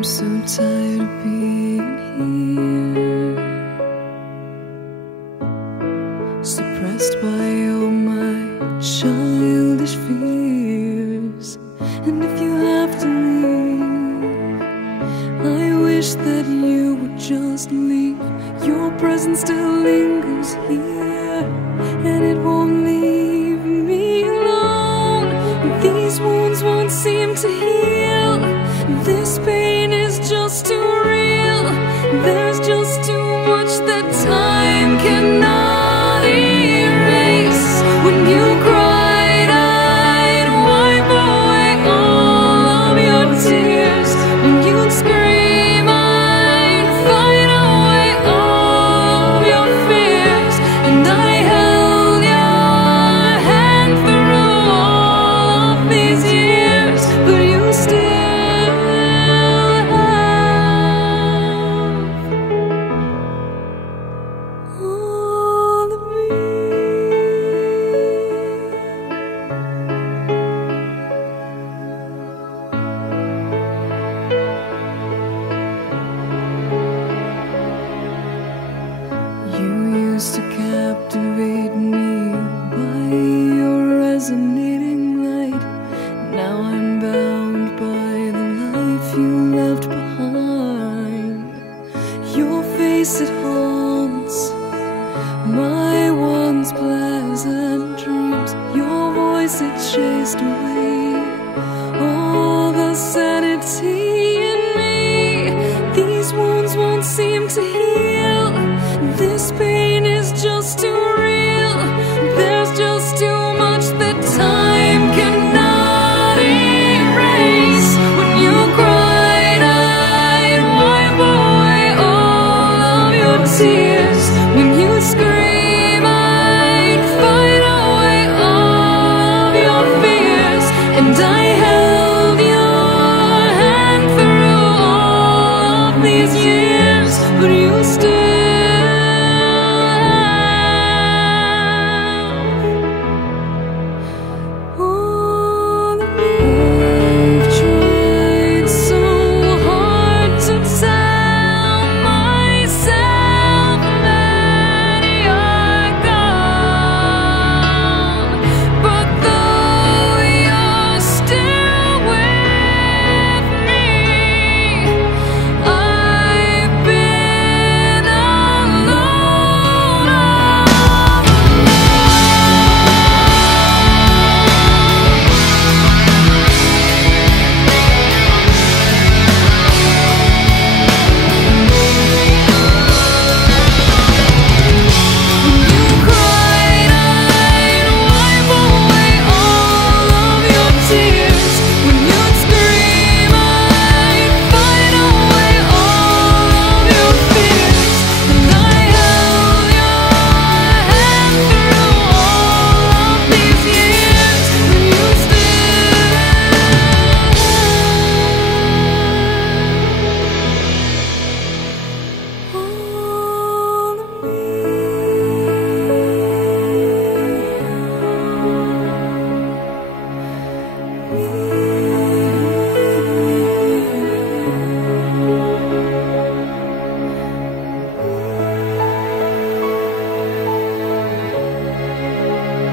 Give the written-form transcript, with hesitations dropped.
I'm so tired of being here, suppressed by all my childish fears. And if you have to leave, I wish that you would just leave. Your presence still lingers here, and it won't leave me alone. These wounds won't seem to heal. This pain is just too real. There's just too much that time cannot erase. When you cried, I'd wipe away all of your tears. When you'd scream, I'd fight away all of your fears. And I held your hand through all of these years, but you still to captivate me by your resonating light. Now I'm bound by the life you left behind. Your face, it haunts my once pleasant dreams. Your voice, it chased away all the sanity in me. These wounds won't seem to heal. This pain is just too real. There's just too much that time cannot erase. When you cried, I'd wipe away all of your tears. When you scream, I'd fight away all of your fears. And I held your hand through all of these years, but you still